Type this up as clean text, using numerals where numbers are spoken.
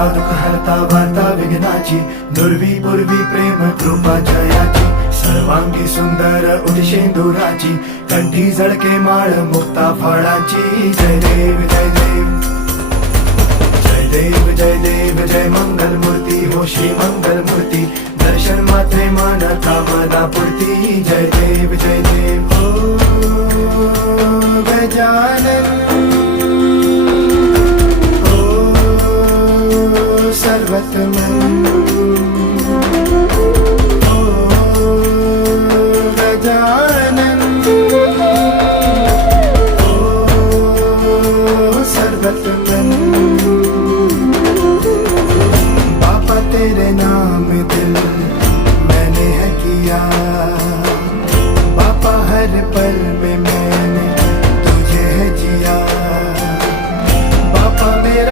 हरता दुःख हरता वार्ता विघ्नाची, दुर्वी पूर्वी प्रेम कृपा जयाची, सर्वांगी सुंदर उदिशेंदुराची, कंठी झळके माळ मुक्ता फळाची. जय देव जय देव जय देव जय देव जय मंगल मूर्ती हो श्री मंगल मूर्ती, दर्शन मात्रे मन कामना पूर्ती. जय देव जय देव हो गजानन हो सर्वतमन.